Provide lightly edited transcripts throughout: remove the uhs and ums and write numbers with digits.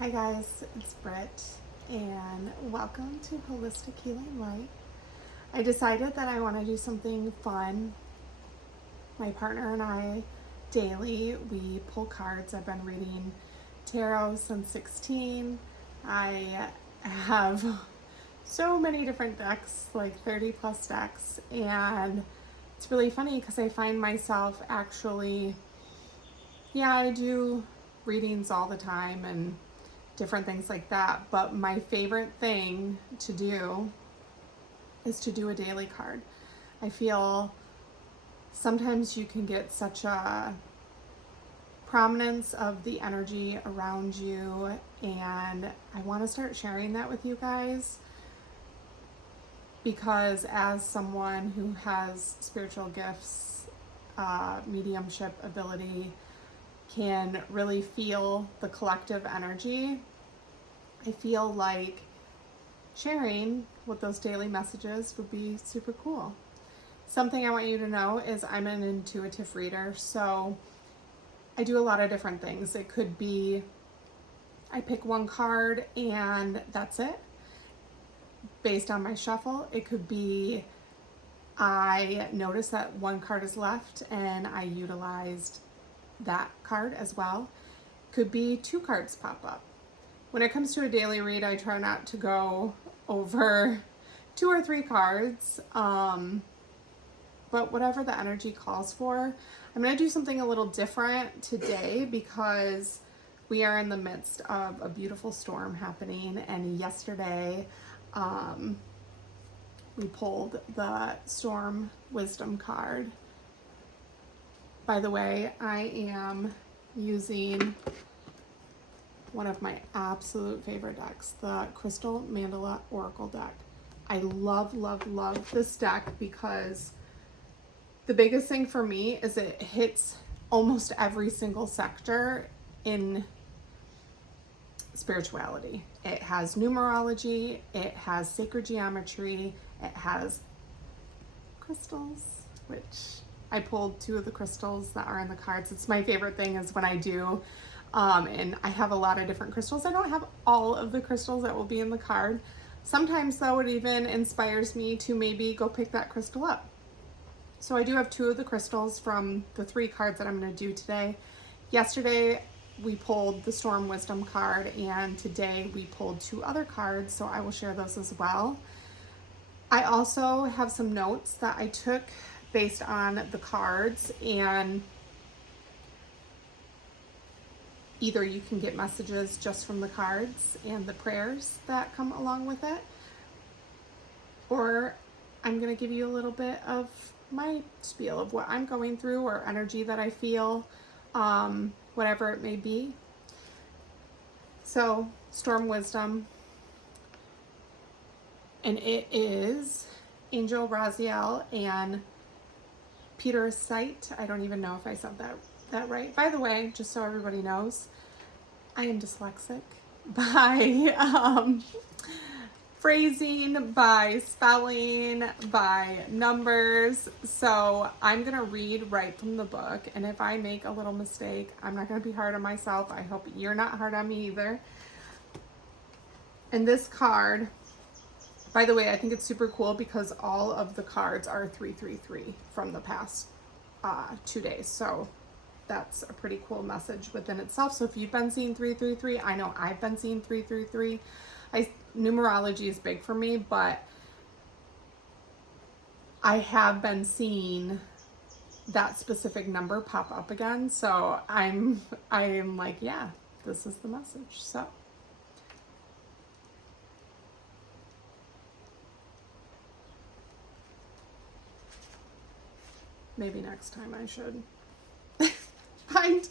Hi guys, it's Britt and welcome to Holistic Healing Light. I decided that I want to do something fun. My partner and I daily we pull cards. I've been reading tarot since 16. I have so many different decks, like 30 plus decks, and it's really funny because I find myself actually, I do readings all the time and different things like that. But my favorite thing to do is to do a daily card. I feel sometimes you can get such a prominence of the energy around you, and I want to start sharing that with you guys because as someone who has spiritual gifts, mediumship ability, can really feel the collective energy. I feel like sharing with those daily messages would be super cool. Something I want you to know is I'm an intuitive reader, so I do a lot of different things. It could be I pick one card and that's it, based on my shuffle. It could be I notice that one card is left and I utilized that card as well. Could be two cards pop up. When it comes to a daily read, I try not to go over 2 or 3 cards, but whatever the energy calls for. I'm going to do something a little different today because we are in the midst of a beautiful storm happening, and yesterday we pulled the Storm Wisdom card. By the way, I am using one of my absolute favorite decks, the Crystal Mandala Oracle deck. I love, love, love this deck because the biggest thing for me is it hits almost every single sector in spirituality. It has numerology, it has sacred geometry, it has crystals, which I pulled 2 of the crystals that are in the cards. It's my favorite thing is when I do, and I have a lot of different crystals. I don't have all of the crystals that will be in the card. Sometimes though it even inspires me to maybe go pick that crystal up. So I do have 2 of the crystals from the 3 cards that I'm going to do today. Yesterday we pulled the Storm Wisdom card, and today we pulled 2 other cards, so I will share those as well. I also have some notes that I took based on the cards, and either you can get messages just from the cards and the prayers that come along with it, or I'm going to give you a little bit of my spiel of what I'm going through or energy that I feel, whatever it may be. So, Storm Wisdom, and it is Angel Raziel and Peter Sight. I don't even know if I said that right. By the way, just so everybody knows, I am dyslexic by phrasing, by spelling, by numbers. So I'm going to read right from the book. And if I make a little mistake, I'm not going to be hard on myself. I hope you're not hard on me either. And this card, by the way, I think it's super cool because all of the cards are 333 from the past 2 days. So that's a pretty cool message within itself. So if you've been seeing 333, I know I've been seeing 333. Numerology is big for me, but I have been seeing that specific number pop up again. So I am like, yeah, this is the message. So maybe next time I should find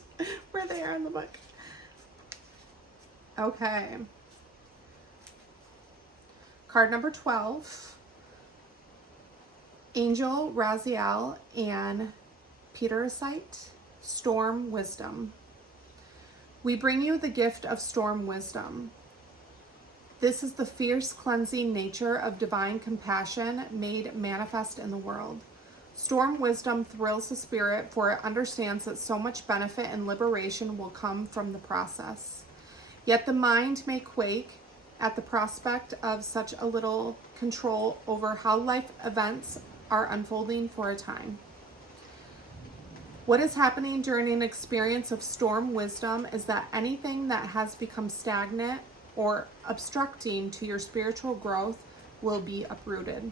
where they are in the book. Okay. Card number 12, Angel Raziel and Peter Sight, Storm Wisdom. We bring you the gift of Storm Wisdom. This is the fierce cleansing nature of divine compassion made manifest in the world. Storm Wisdom thrills the spirit, for it understands that so much benefit and liberation will come from the process. Yet the mind may quake at the prospect of such a little control over how life events are unfolding for a time. What is happening during an experience of storm wisdom is that anything that has become stagnant or obstructing to your spiritual growth will be uprooted.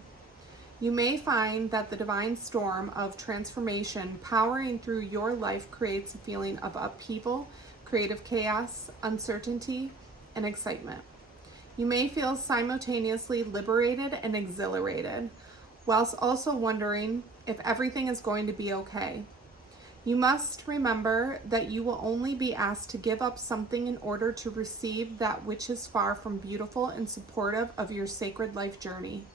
You may find that the divine storm of transformation powering through your life creates a feeling of upheaval, creative chaos, uncertainty, and excitement. You may feel simultaneously liberated and exhilarated, whilst also wondering if everything is going to be okay. You must remember that you will only be asked to give up something in order to receive that which is far from beautiful and supportive of your sacred life journey.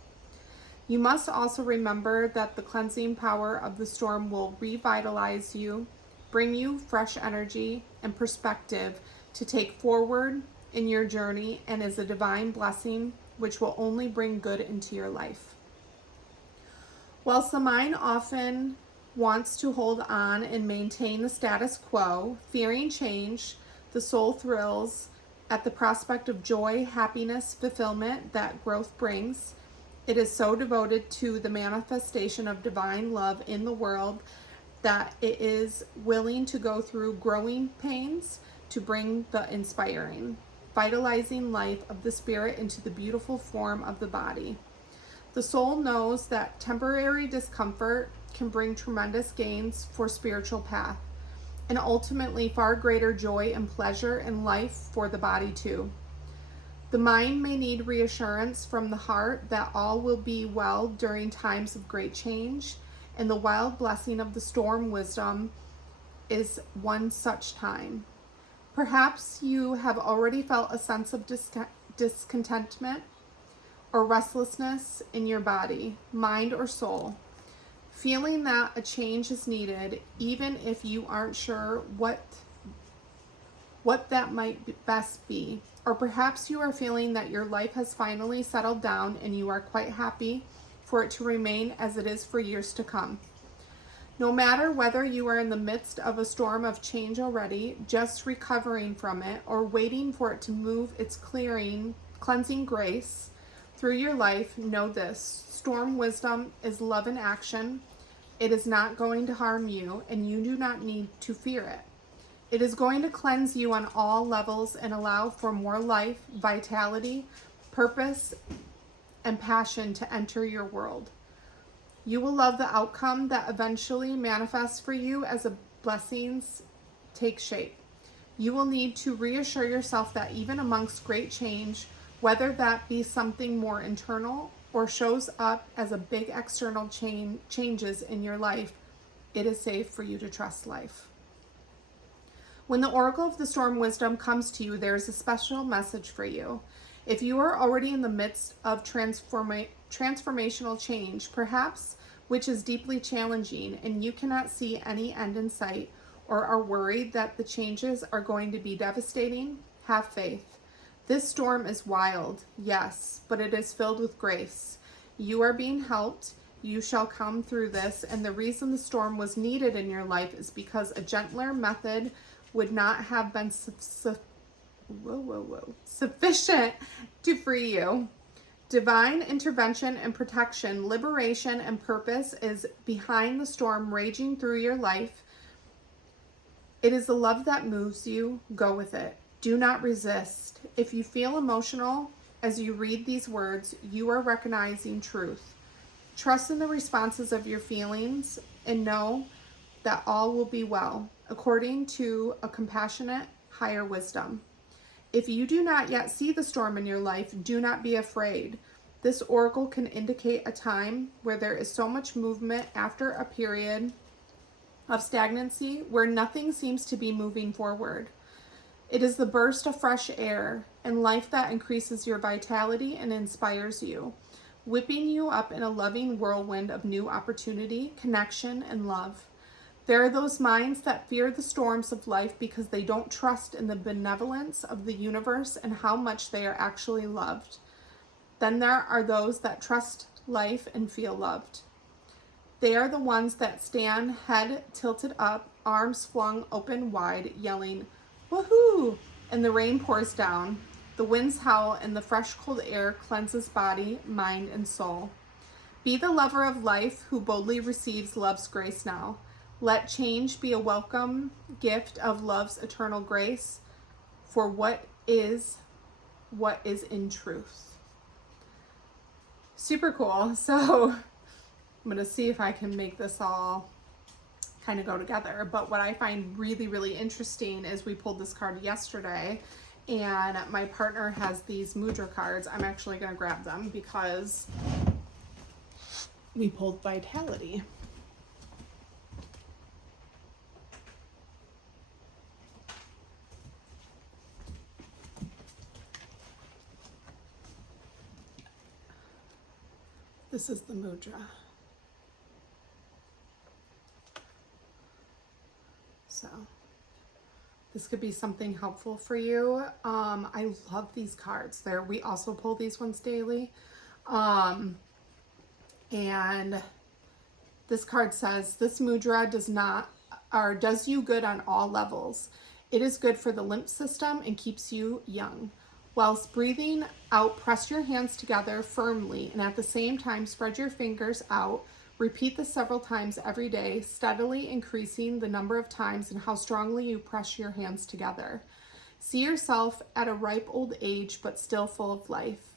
You must also remember that the cleansing power of the storm will revitalize you, bring you fresh energy and perspective to take forward in your journey, and is a divine blessing which will only bring good into your life. Whilst the mind often wants to hold on and maintain the status quo, fearing change, the soul thrills at the prospect of joy, happiness, fulfillment that growth brings. It is so devoted to the manifestation of divine love in the world that it is willing to go through growing pains to bring the inspiring, vitalizing life of the spirit into the beautiful form of the body. The soul knows that temporary discomfort can bring tremendous gains for spiritual path, and ultimately far greater joy and pleasure in life for the body too. The mind may need reassurance from the heart that all will be well during times of great change, and the wild blessing of the storm wisdom is one such time. Perhaps you have already felt a sense of discontentment or restlessness in your body, mind, or soul, feeling that a change is needed, even if you aren't sure what that might best be. Or perhaps you are feeling that your life has finally settled down and you are quite happy for it to remain as it is for years to come. No matter whether you are in the midst of a storm of change already, just recovering from it, or waiting for it to move its cleansing grace through your life, know this: storm wisdom is love in action. It is not going to harm you, and you do not need to fear it. It is going to cleanse you on all levels and allow for more life, vitality, purpose, and passion to enter your world. You will love the outcome that eventually manifests for you as the blessings take shape. You will need to reassure yourself that even amongst great change, whether that be something more internal or shows up as a big external changes in your life, it is safe for you to trust life. When the oracle of the storm wisdom comes to you, there is a special message for you. If you are already in the midst of transformational change, perhaps which is deeply challenging, and you cannot see any end in sight, or are worried that the changes are going to be devastating, have faith. This storm is wild, yes, but it is filled with grace. You are being helped. You shall come through this, and the reason the storm was needed in your life is because a gentler method would not have been sufficient to free you. Divine intervention and protection, liberation, and purpose is behind the storm raging through your life. It is the love that moves you. Go with it. Do not resist. If you feel emotional as you read these words, you are recognizing truth. Trust in the responses of your feelings and know that all will be well, according to a compassionate, higher wisdom. If you do not yet see the storm in your life, do not be afraid. This oracle can indicate a time where there is so much movement after a period of stagnancy where nothing seems to be moving forward. It is the burst of fresh air and life that increases your vitality and inspires you, whipping you up in a loving whirlwind of new opportunity, connection, and love. There are those minds that fear the storms of life because they don't trust in the benevolence of the universe and how much they are actually loved. Then there are those that trust life and feel loved. They are the ones that stand head tilted up, arms flung open wide, yelling, "Woohoo!" and the rain pours down. The winds howl, and the fresh, cold air cleanses body, mind, and soul. Be the lover of life who boldly receives love's grace now. Let change be a welcome gift of love's eternal grace, for what is in truth. Super cool. So I'm going to see if I can make this all kind of go together. But what I find really, really interesting is we pulled this card yesterday, and my partner has these mudra cards. I'm actually going to grab them because we pulled Vitality. This is the mudra. So this could be something helpful for you. I love these cards. We also pull these ones daily. And this card says, this mudra does you good on all levels. It is good for the lymph system and keeps you young. Whilst breathing out, press your hands together firmly, and at the same time, spread your fingers out. Repeat this several times every day, steadily increasing the number of times and how strongly you press your hands together. See yourself at a ripe old age, but still full of life,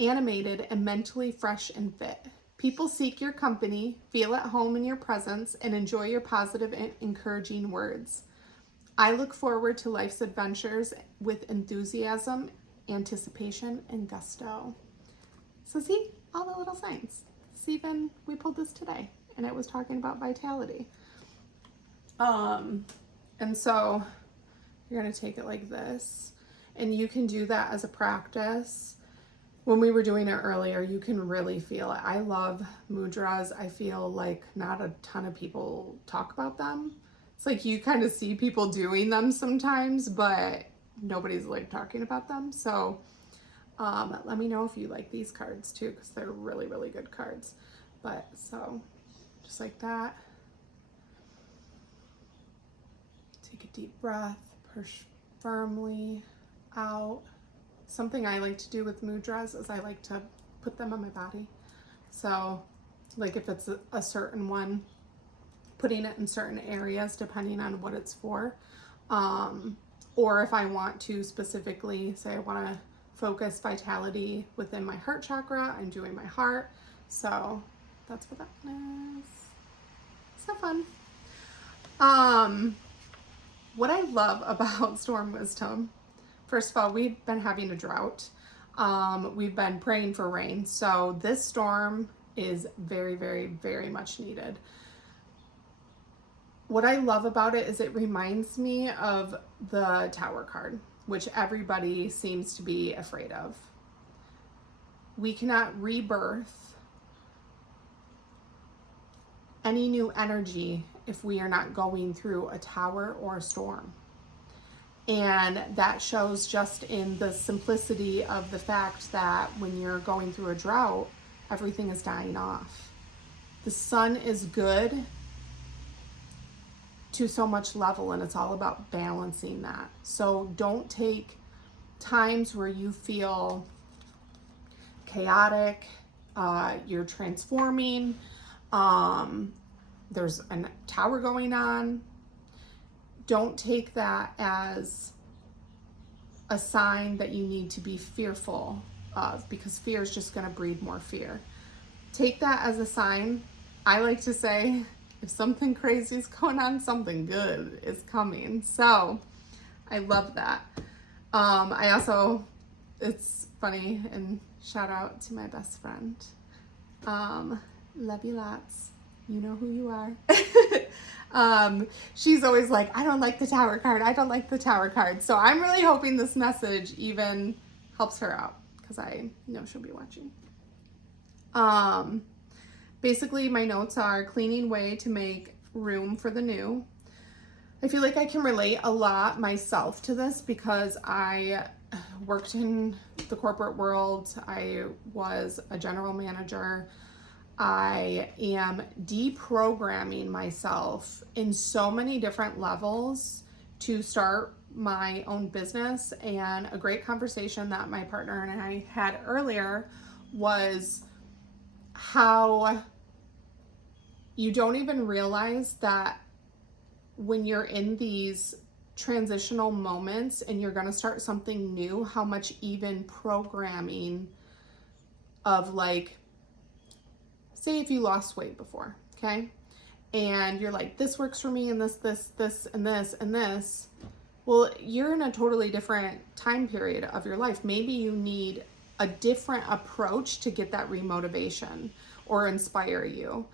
animated and mentally fresh and fit. People seek your company, feel at home in your presence, and enjoy your positive and encouraging words. I look forward to life's adventures with enthusiasm, anticipation, and gusto. So see, all the little signs. Even we pulled this today, and it was talking about vitality. And so you're going to take it like this, and you can do that as a practice. When we were doing it earlier, you can really feel it. I love mudras. I feel like not a ton of people talk about them. It's like you kind of see people doing them sometimes, but nobody's like talking about them. So let me know if you like these cards too, because they're really, really good cards. But so just like that. Take a deep breath, push firmly out. Something I like to do with mudras is I like to put them on my body. So like if it's a certain one, putting it in certain areas depending on what it's for. Or if I want to specifically say I want to focus vitality within my heart chakra, I'm doing my heart. So that's what that one is. So fun. What I love about Storm Wisdom, first of all, we've been having a drought. We've been praying for rain. So this storm is very, very, very much needed. What I love about it is it reminds me of the Tower card, which everybody seems to be afraid of. We cannot rebirth any new energy if we are not going through a tower or a storm. And that shows just in the simplicity of the fact that when you're going through a drought, everything is dying off. The sun is good to so much level, and it's all about balancing that. So don't take times where you feel chaotic, you're transforming, there's a tower going on. Don't take that as a sign that you need to be fearful of, because fear is just going to breed more fear. Take that as a sign. I like to say, if something crazy is going on, something good is coming. So I love that. I also, it's funny, and shout out to my best friend. Love you lots. You know who you are. She's always like, I don't like the Tower card. I don't like the Tower card. So I'm really hoping this message even helps her out, because I know she'll be watching. Basically, my notes are cleaning way to make room for the new. I feel like I can relate a lot myself to this because I worked in the corporate world. I was a general manager. I am deprogramming myself in so many different levels to start my own business. And a great conversation that my partner and I had earlier was how you don't even realize that when you're in these transitional moments and you're going to start something new, how much even programming of, like, say if you lost weight before, okay? And you're like, this works for me, and this, and this, and this. Well, you're in a totally different time period of your life. Maybe you need a different approach to get that remotivation or inspire you.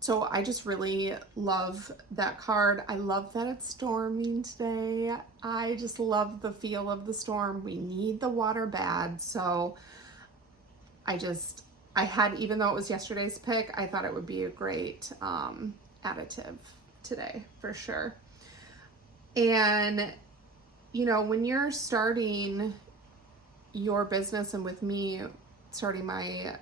So I just really love that card. I love that it's storming today. I just love the feel of the storm. We need the water bad. So I had, even though it was yesterday's pick, I thought it would be a great additive today for sure. And, you know, when you're starting your business, and with me starting my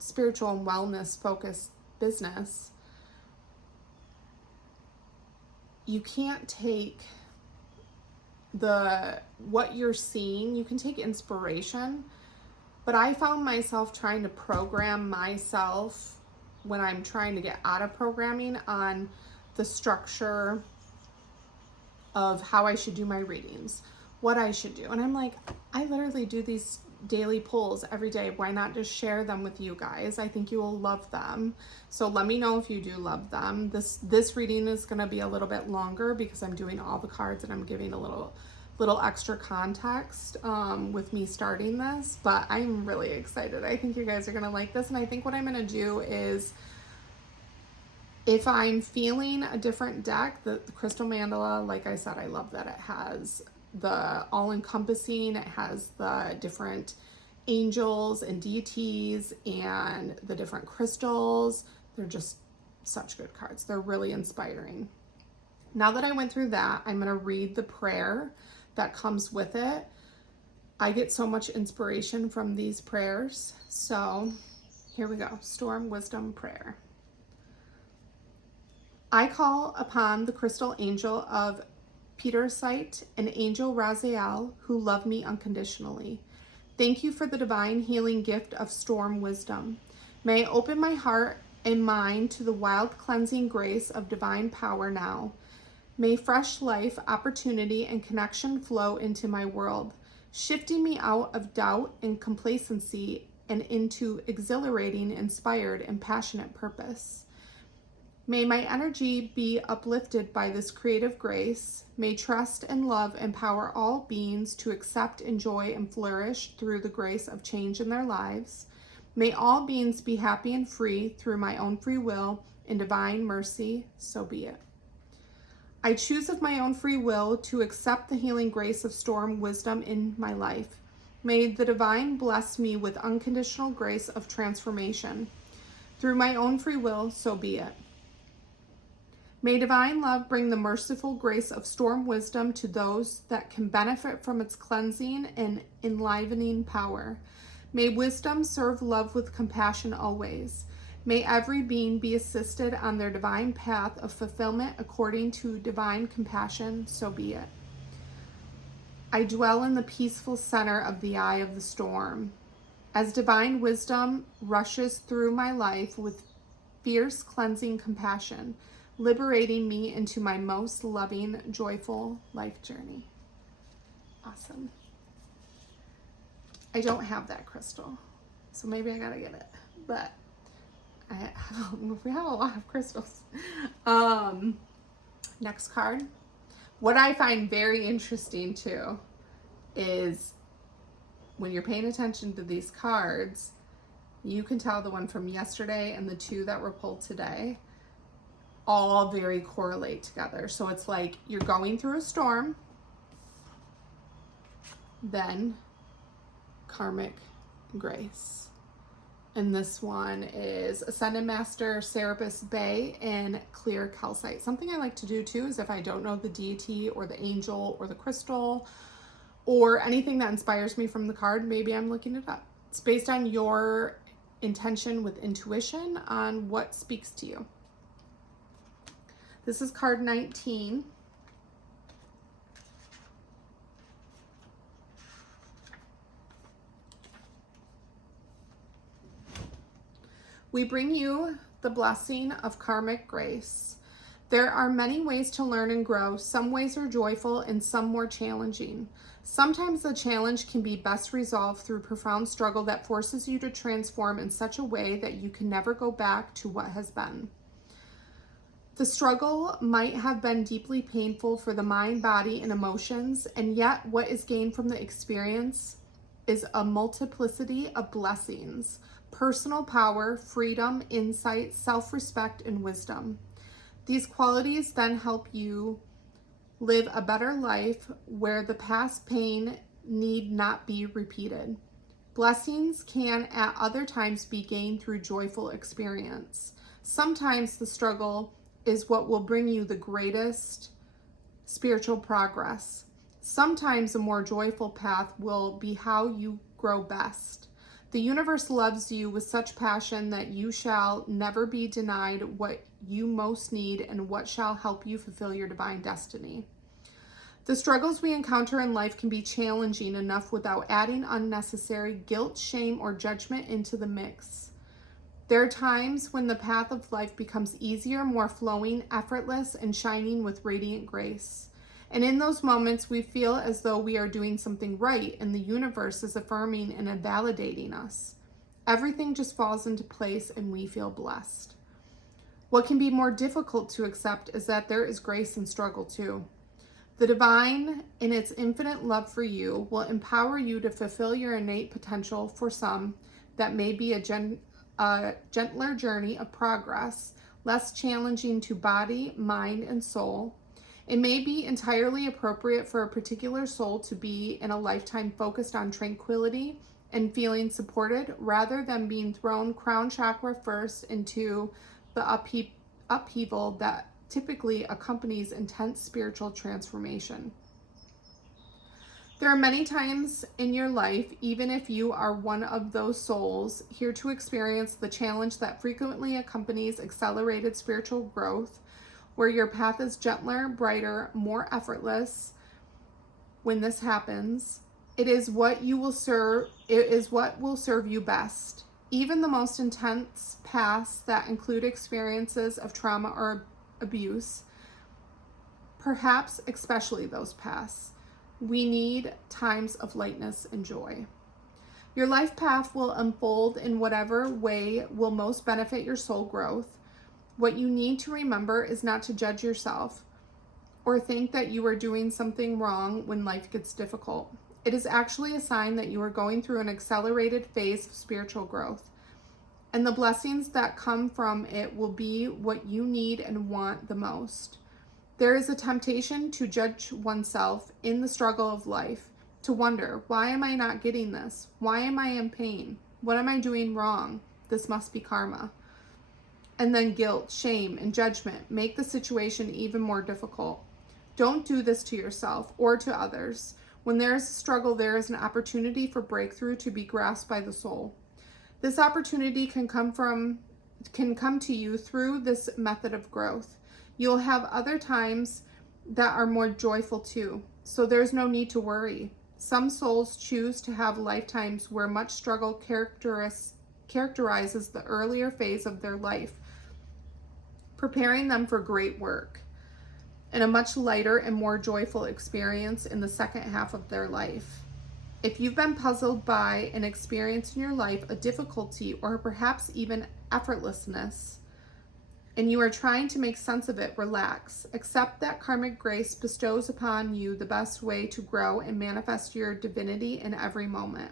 spiritual and wellness focused business, you can't take what you're seeing. You can take inspiration, but I found myself trying to program myself when I'm trying to get out of programming on the structure of how I should do my readings, what I should do. And I'm like, I literally do these daily pulls every day. Why not just share them with you guys? I think you will love them. So let me know if you do love them. This reading is going to be a little bit longer because I'm doing all the cards and I'm giving a little extra context with me starting this, but I'm really excited. I think you guys are going to like this. And I think what I'm going to do is, if I'm feeling a different deck, the Crystal Mandala, like I said, I love that it has the all-encompassing, it has the different angels and deities and the different crystals. They're just such good cards. They're really inspiring. Now that I went through that, I'm going to read the prayer that comes with it. I get so much inspiration from these prayers. So here we go. Storm Wisdom Prayer. I call upon the crystal angel of Petersite and angel Raziel, who love me unconditionally. Thank you for the divine healing gift of storm wisdom. May I open my heart and mind to the wild cleansing grace of divine power now. May fresh life, opportunity, and connection flow into my world, shifting me out of doubt and complacency and into exhilarating, inspired, and passionate purpose. May my energy be uplifted by this creative grace. May trust and love empower all beings to accept, enjoy, and flourish through the grace of change in their lives. May all beings be happy and free through my own free will and divine mercy, so be it. I choose of my own free will to accept the healing grace of storm wisdom in my life. May the divine bless me with unconditional grace of transformation. Through my own free will, so be it. May divine love bring the merciful grace of storm wisdom to those that can benefit from its cleansing and enlivening power. May wisdom serve love with compassion always. May every being be assisted on their divine path of fulfillment according to divine compassion, so be it. I dwell in the peaceful center of the eye of the storm. As divine wisdom rushes through my life with fierce cleansing compassion, liberating me into my most loving, joyful life journey. Awesome. I don't have that crystal, so maybe I gotta get it, but we have a lot of crystals. Next card. What I find very interesting too is when you're paying attention to these cards, you can tell the one from yesterday and the two that were pulled today all very correlate together. So it's like you're going through a storm, then karmic grace. And this one is Ascended Master Serapis Bay and Clear Calcite. Something I like to do too is if I don't know the deity or the angel or the crystal or anything that inspires me from the card, maybe I'm looking it up. It's based on your intention with intuition on what speaks to you. This is card 19. We bring you the blessing of karmic grace. There are many ways to learn and grow. Some ways are joyful and some more challenging. Sometimes the challenge can be best resolved through profound struggle that forces you to transform in such a way that you can never go back to what has been. The struggle might have been deeply painful for the mind, body, and emotions, and yet what is gained from the experience is a multiplicity of blessings: personal power, freedom, insight, self-respect, and wisdom. These qualities then help you live a better life where the past pain need not be repeated. Blessings can at other times be gained through joyful experience. Sometimes the struggle is what will bring you the greatest spiritual progress. Sometimes a more joyful path will be how you grow best. The universe loves you with such passion that you shall never be denied what you most need and what shall help you fulfill your divine destiny. The struggles we encounter in life can be challenging enough without adding unnecessary guilt, shame, or judgment into the mix. There are times when the path of life becomes easier, more flowing, effortless, and shining with radiant grace. And in those moments, we feel as though we are doing something right and the universe is affirming and validating us. Everything just falls into place and we feel blessed. What can be more difficult to accept is that there is grace in struggle too. The divine, in its infinite love for you, will empower you to fulfill your innate potential. For some, that may be a gentler journey of progress, less challenging to body, mind, and soul. It may be entirely appropriate for a particular soul to be in a lifetime focused on tranquility and feeling supported rather than being thrown crown chakra first into the upheaval that typically accompanies intense spiritual transformation. There are many times in your life, even if you are one of those souls here to experience the challenge that frequently accompanies accelerated spiritual growth, where your path is gentler, brighter, more effortless. When this happens, it is what will serve you best. Even the most intense paths that include experiences of trauma or abuse, perhaps especially those paths, we need times of lightness and joy. Your life path will unfold in whatever way will most benefit your soul growth. What you need to remember is not to judge yourself or think that you are doing something wrong when life gets difficult. It is actually a sign that you are going through an accelerated phase of spiritual growth, and the blessings that come from it will be what you need and want the most. There is a temptation to judge oneself in the struggle of life, to wonder, why am I not getting this? Why am I in pain? What am I doing wrong? This must be karma. And then guilt, shame, and judgment make the situation even more difficult. Don't do this to yourself or to others. When there is a struggle, there is an opportunity for breakthrough to be grasped by the soul. This opportunity can come to you through this method of growth. You'll have other times that are more joyful too, so there's no need to worry. Some souls choose to have lifetimes where much struggle characterizes the earlier phase of their life, preparing them for great work, and a much lighter and more joyful experience in the second half of their life. If you've been puzzled by an experience in your life, a difficulty, or perhaps even effortlessness, and you are trying to make sense of it, relax. Accept that karmic grace bestows upon you the best way to grow and manifest your divinity in every moment.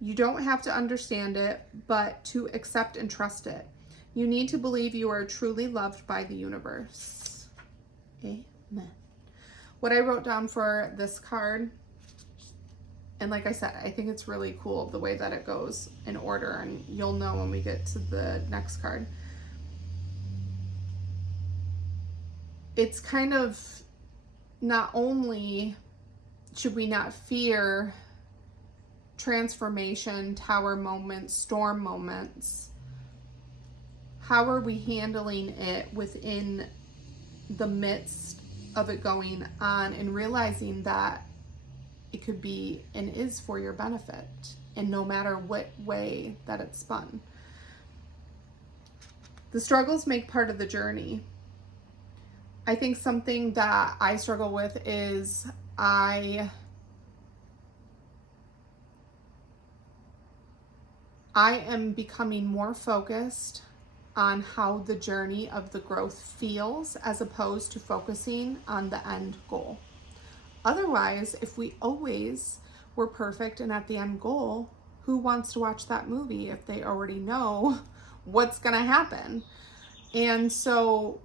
You don't have to understand it, but to accept and trust it. You need to believe you are truly loved by the universe. Amen. What I wrote down for this card, and like I said, I think it's really cool the way that it goes in order, and you'll know when we get to the next card. It's kind of, not only should we not fear transformation, tower moments, storm moments, how are we handling it within the midst of it going on and realizing that it could be and is for your benefit, and no matter what way that it's spun. The struggles make part of the journey. I think something that I struggle with is I am becoming more focused on how the journey of the growth feels as opposed to focusing on the end goal. Otherwise, if we always were perfect and at the end goal, who wants to watch that movie if they already know what's going to happen? And so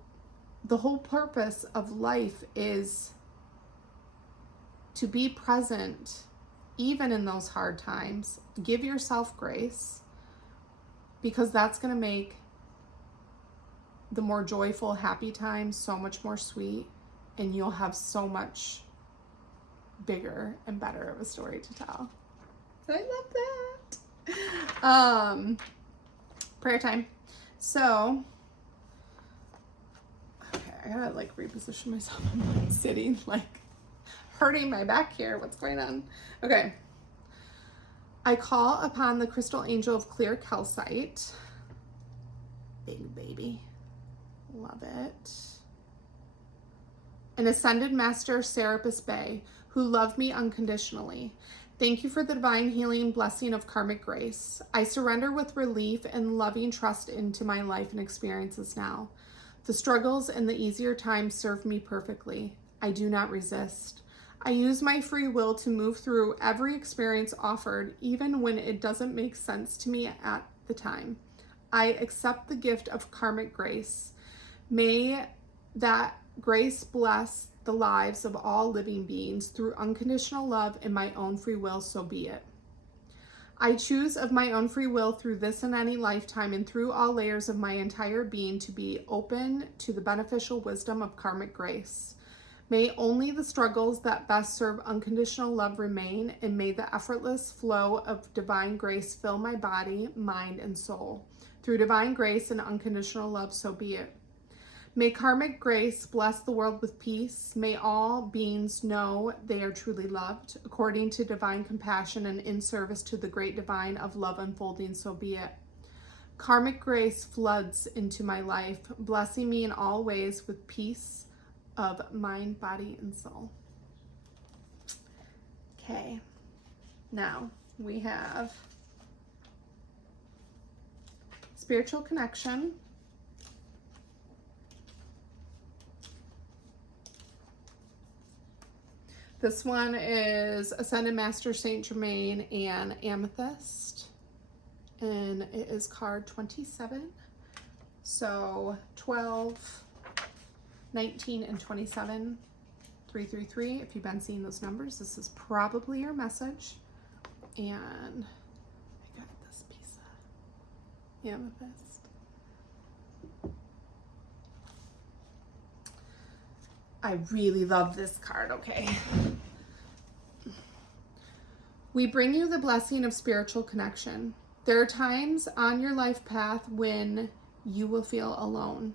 the whole purpose of life is to be present even in those hard times. Give yourself grace, because that's going to make the more joyful, happy times so much more sweet, and you'll have so much bigger and better of a story to tell. I love that. Prayer time. So, okay, I gotta like reposition myself. I'm like sitting, like hurting my back here. What's going on? Okay. I call upon the crystal angel of clear calcite. Big baby. Love it. An ascended master, Serapis Bey, who love me unconditionally. Thank you for the divine healing blessing of karmic grace. I surrender with relief and loving trust into my life and experiences now. The struggles and the easier times serve me perfectly. I do not resist. I use my free will to move through every experience offered, even when it doesn't make sense to me at the time. I accept the gift of karmic grace. May that grace bless the lives of all living beings through unconditional love and my own free will, so be it. I choose of my own free will through this and any lifetime and through all layers of my entire being to be open to the beneficial wisdom of karmic grace. May only the struggles that best serve unconditional love remain, and may the effortless flow of divine grace fill my body, mind, and soul. Through divine grace and unconditional love, so be it. May karmic grace bless the world with peace. May all beings know they are truly loved, according to divine compassion and in service to the great divine of love unfolding, so be it. Karmic grace floods into my life, blessing me in all ways with peace of mind, body, and soul. Okay, now we have spiritual connection. This one is Ascended Master Saint Germain and Amethyst, and it is card 27. So 12, 19, and 27, 333. If you've been seeing those numbers, this is probably your message. And I got this piece of amethyst. I really love this card, okay? We bring you the blessing of spiritual connection. There are times on your life path when you will feel alone.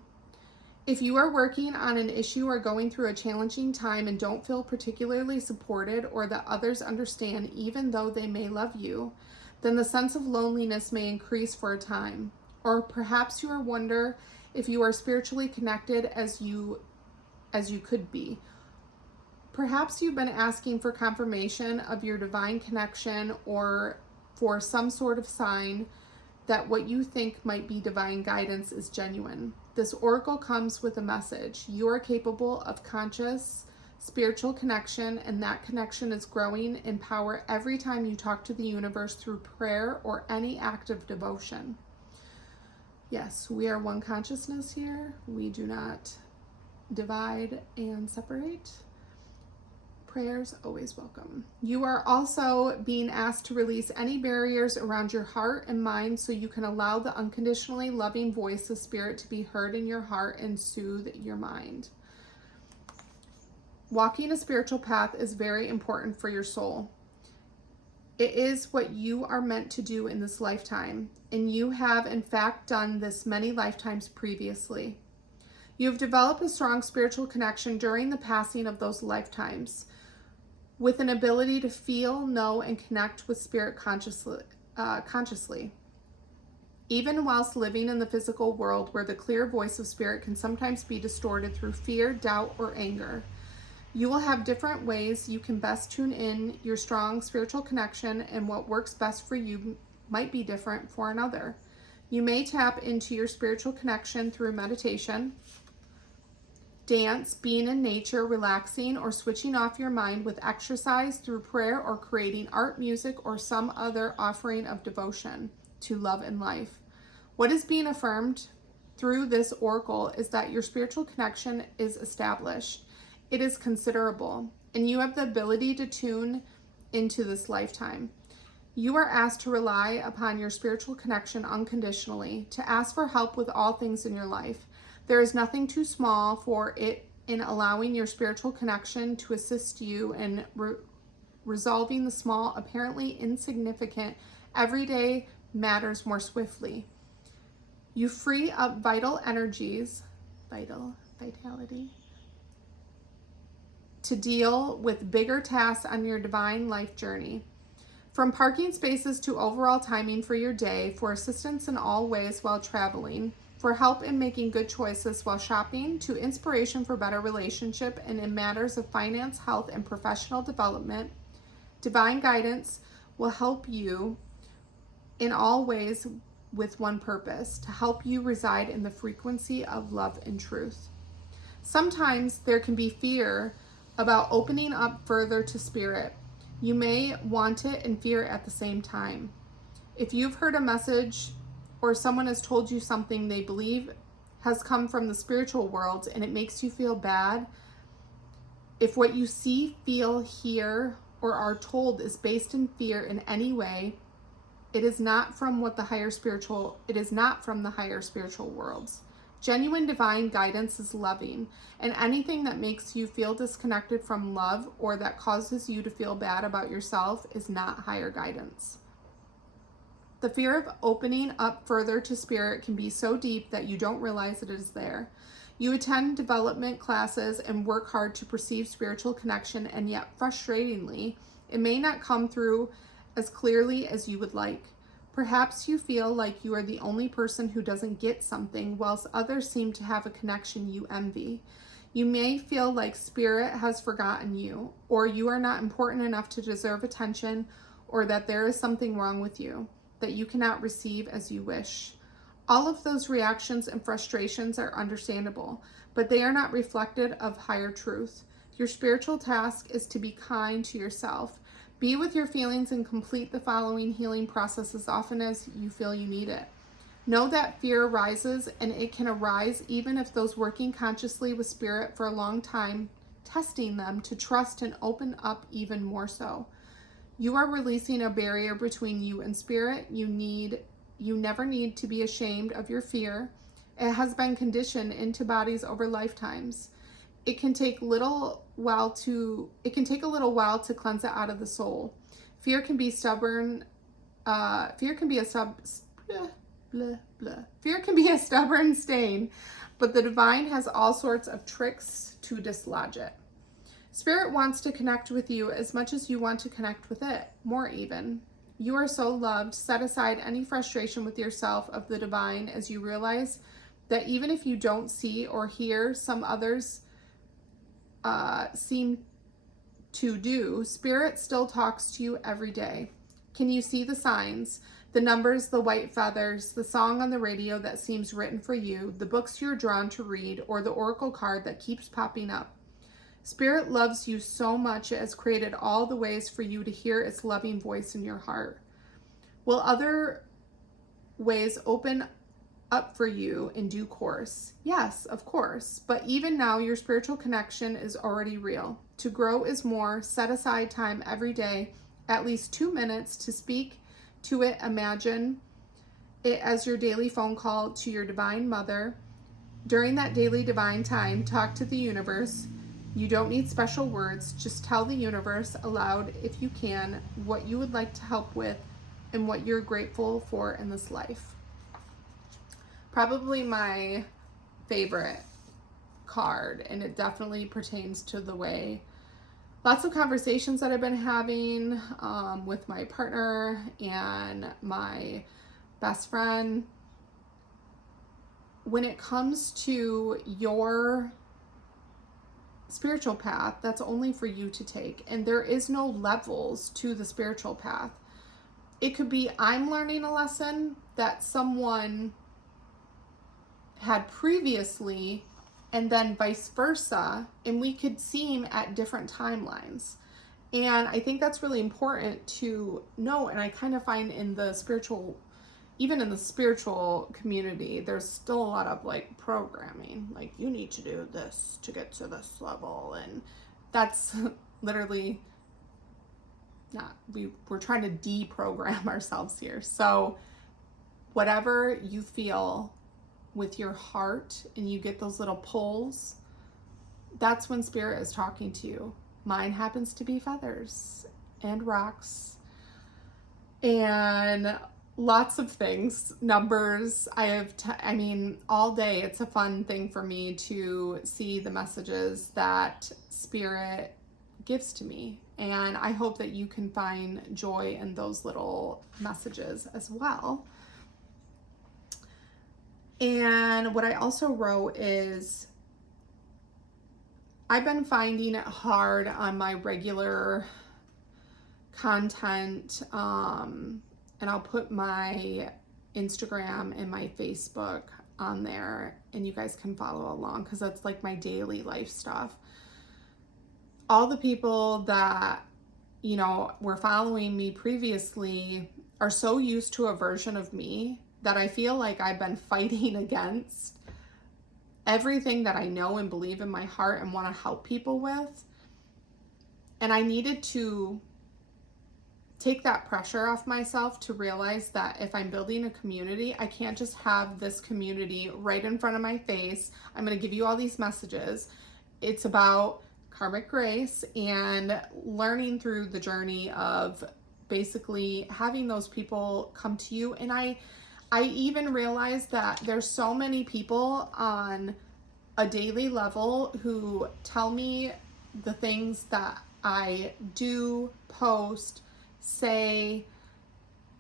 If you are working on an issue or going through a challenging time and don't feel particularly supported or that others understand even though they may love you, then the sense of loneliness may increase for a time. Or perhaps you wonder if you are spiritually connected as you could be. Perhaps you've been asking for confirmation of your divine connection or for some sort of sign that what you think might be divine guidance is genuine. This oracle comes with a message. You are capable of conscious spiritual connection, and that connection is growing in power every time you talk to the universe through prayer or any act of devotion. Yes, we are one consciousness here. We do not divide and separate. Prayers always welcome. You are also being asked to release any barriers around your heart and mind so you can allow the unconditionally loving voice of spirit to be heard in your heart and soothe your mind. Walking a spiritual path is very important for your soul. It is what you are meant to do in this lifetime, and you have in fact done this many lifetimes previously. You have developed a strong spiritual connection during the passing of those lifetimes, with an ability to feel, know, and connect with spirit consciously. Even whilst living in the physical world where the clear voice of spirit can sometimes be distorted through fear, doubt, or anger, you will have different ways you can best tune in your strong spiritual connection, and what works best for you might be different for another. You may tap into your spiritual connection through meditation, dance, being in nature, relaxing, or switching off your mind with exercise, through prayer, or creating art, music, or some other offering of devotion to love and life. What is being affirmed through this oracle is that your spiritual connection is established. It is considerable, and you have the ability to tune into this lifetime. You are asked to rely upon your spiritual connection unconditionally, to ask for help with all things in your life. There is nothing too small for it in allowing your spiritual connection to assist you in resolving the small, apparently insignificant, everyday matters more swiftly. You free up vitality, to deal with bigger tasks on your divine life journey. From parking spaces to overall timing for your day, for assistance in all ways while traveling, for help in making good choices while shopping, to inspiration for better relationship and in matters of finance, health, and professional development, divine guidance will help you in all ways with one purpose: to help you reside in the frequency of love and truth. Sometimes there can be fear about opening up further to spirit. You may want it and fear at the same time. If you've heard a message or someone has told you something they believe has come from the spiritual world and it makes you feel bad, if what you see, feel, hear, or are told is based in fear in any way, it is not from the higher spiritual worlds. Genuine divine guidance is loving, and anything that makes you feel disconnected from love or that causes you to feel bad about yourself is not higher guidance. The fear of opening up further to spirit can be so deep that you don't realize it is there. You attend development classes and work hard to perceive spiritual connection, and yet frustratingly, it may not come through as clearly as you would like. Perhaps you feel like you are the only person who doesn't get something, whilst others seem to have a connection you envy. You may feel like spirit has forgotten you, or you are not important enough to deserve attention, or that there is something wrong with you that you cannot receive as you wish. All of those reactions and frustrations are understandable, but they are not reflected of higher truth. Your spiritual task is to be kind to yourself. Be with your feelings and complete the following healing process as often as you feel you need it. Know that fear arises, and it can arise even if those working consciously with spirit for a long time, testing them to trust and open up even more so. You are releasing a barrier between you and spirit. You never need to be ashamed of your fear. It has been conditioned into bodies over lifetimes. It can take a little while to cleanse it out of the soul. Fear can be stubborn. Fear can be a stubborn stain, but the divine has all sorts of tricks to dislodge it. Spirit wants to connect with you as much as you want to connect with it, more even. You are so loved. Set aside any frustration with yourself of the divine as you realize that even if you don't see or hear, some others seem to do, Spirit still talks to you every day. Can you see the signs, the numbers, the white feathers, the song on the radio that seems written for you, the books you're drawn to read, or the oracle card that keeps popping up? Spirit loves you so much it has created all the ways for you to hear its loving voice in your heart. Will other ways open up for you in due course? Yes, of course. But even now, your spiritual connection is already real. To grow is more. Set aside time every day, at least 2 minutes, to speak to it. Imagine it as your daily phone call to your divine mother. During that daily divine time, talk to the universe. You don't need special words. Just tell the universe aloud, if you can, what you would like to help with and what you're grateful for in this life. Probably my favorite card, and it definitely pertains to the way lots of conversations that I've been having with my partner and my best friend. When it comes to your spiritual path, that's only for you to take, and there is no levels to the spiritual path. It could be I'm learning a lesson that someone had previously, and then vice versa, and we could seem at different timelines. And I think that's really important to know. And I kind of find in the spiritual, even in the spiritual community, there's still a lot of like programming, like you need to do this to get to this level, and that's literally not, we're trying to deprogram ourselves here. So whatever you feel with your heart and you get those little pulls, that's when spirit is talking to you. Mine happens to be feathers and rocks and lots of things, numbers. I mean, all day it's a fun thing for me to see the messages that spirit gives to me. And I hope that you can find joy in those little messages as well. And what I also wrote is, I've been finding it hard on my regular content, and I'll put my Instagram and my Facebook on there, and you guys can follow along because that's like my daily life stuff. All the people that, you know, were following me previously are so used to a version of me that I feel like I've been fighting against everything that I know and believe in my heart and want to help people with. And I needed to take that pressure off myself to realize that if I'm building a community, I can't just have this community right in front of my face. I'm going to give you all these messages. It's about karmic grace and learning through the journey of basically having those people come to you. And I even realized that there's so many people on a daily level who tell me the things that I do, post, say,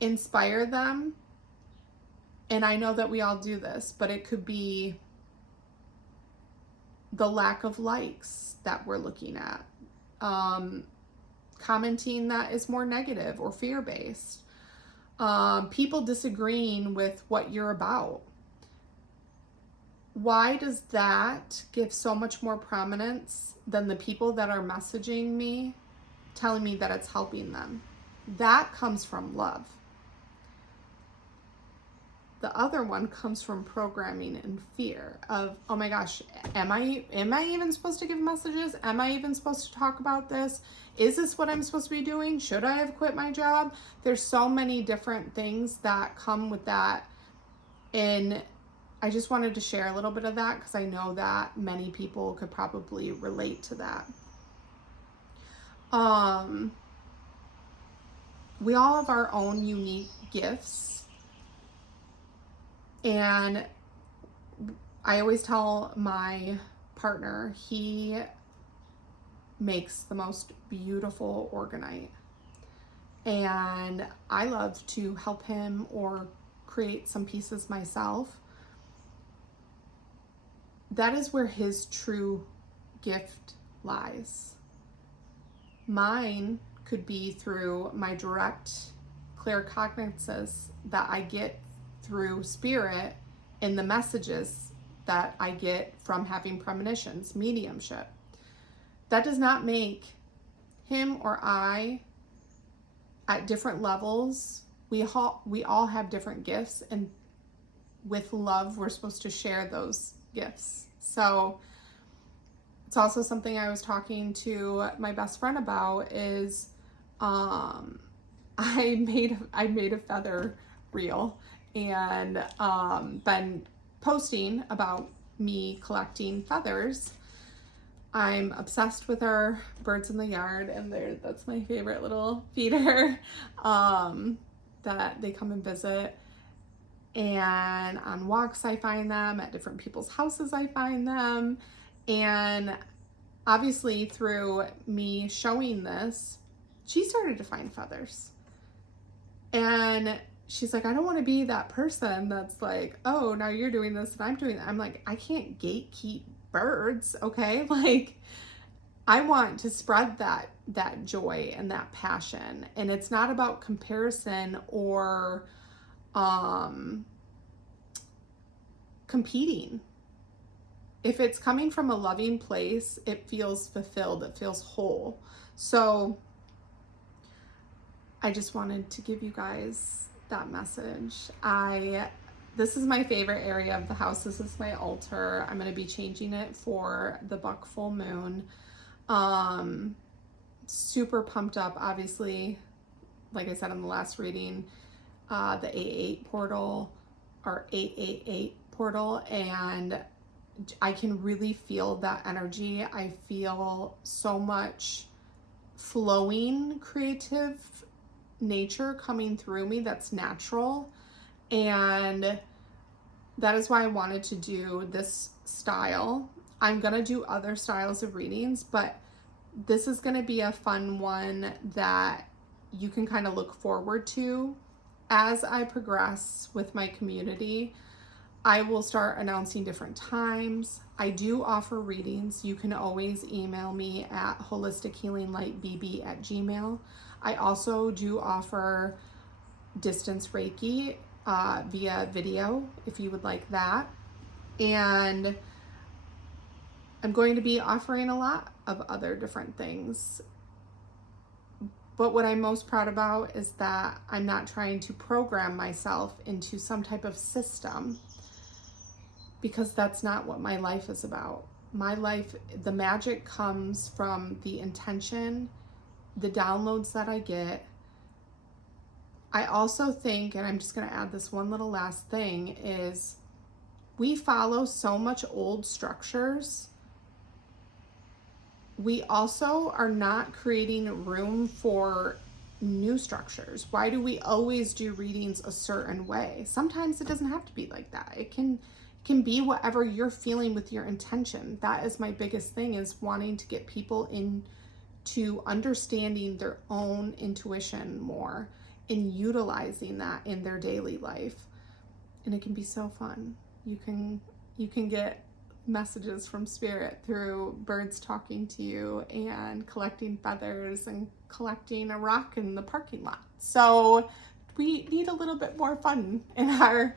inspire them. And I know that we all do this, but it could be the lack of likes that we're looking at, commenting that is more negative or fear-based, people disagreeing with what you're about. Why does that give so much more prominence than the people that are messaging me, telling me that it's helping them? That comes from love. The other one comes from programming and fear of, oh my gosh, am I even supposed to give messages? Am I even supposed to talk about this? Is this what I'm supposed to be doing? Should I have quit my job? There's so many different things that come with that. And I just wanted to share a little bit of that because I know that many people could probably relate to that. We all have our own unique gifts. And I always tell my partner, he makes the most beautiful organite. And I love to help him or create some pieces myself. That is where his true gift lies. Mine could be through my direct claircognizance that I get through spirit in the messages that I get from having premonitions, mediumship. That does not make him or I at different levels. We all have different gifts, and with love, we're supposed to share those gifts. So it's also something I was talking to my best friend about is I made a feather reel and been posting about me collecting feathers. I'm obsessed with our birds in the yard, and that's my favorite little feeder that they come and visit. And on walks I find them, at different people's houses I find them. And obviously through me showing this, she started to find feathers. And she's like, I don't want to be that person that's like, oh, now you're doing this and I'm doing that. I'm like, I can't gatekeep birds, okay? Like, I want to spread that joy and that passion. And it's not about comparison or competing. If it's coming from a loving place, it feels fulfilled, it feels whole. So I just wanted to give you guys that message. This is my favorite area of the house. This is my altar. I'm going to be changing it for the buck full moon. Super pumped up, obviously, like I said in the last reading, the 8-8 portal, or 888 portal, and I can really feel that energy. I feel so much flowing creative nature coming through me that's natural, and that is why I wanted to do this style. I'm gonna do other styles of readings, but this is gonna be a fun one that you can kind of look forward to as I progress with my community. I will start announcing different times. I do offer readings. You can always email me at holistichealinglightbb@gmail.com. I also do offer distance Reiki via video if you would like that. And I'm going to be offering a lot of other different things. But what I'm most proud about is that I'm not trying to program myself into some type of system, because that's not what my life is about. My life, the magic comes from the intention, the downloads that I get. I also think, and I'm just going to add this one little last thing, is we follow so much old structures. We also are not creating room for new structures. Why do we always do readings a certain way? Sometimes it doesn't have to be like that. It can be whatever you're feeling with your intention. That is my biggest thing, is wanting to get people into understanding their own intuition more and utilizing that in their daily life. And it can be so fun. You can get messages from spirit through birds talking to you and collecting feathers and collecting a rock in the parking lot. So we need a little bit more fun in our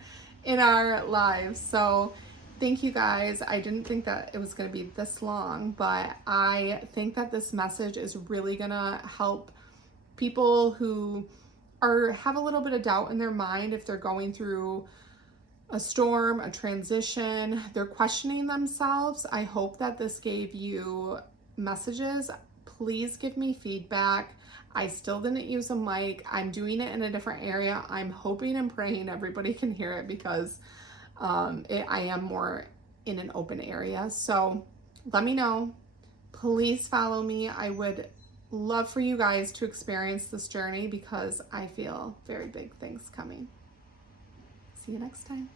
lives. So thank you guys. I didn't think that it was going to be this long, but I think that this message is really going to help people who have a little bit of doubt in their mind, if they're going through a storm, a transition, they're questioning themselves. I hope that this gave you messages. Please give me feedback. I still didn't use a mic. I'm doing it in a different area. I'm hoping and praying everybody can hear it, because I am more in an open area. So let me know. Please follow me. I would love for you guys to experience this journey, because I feel very big things coming. See you next time.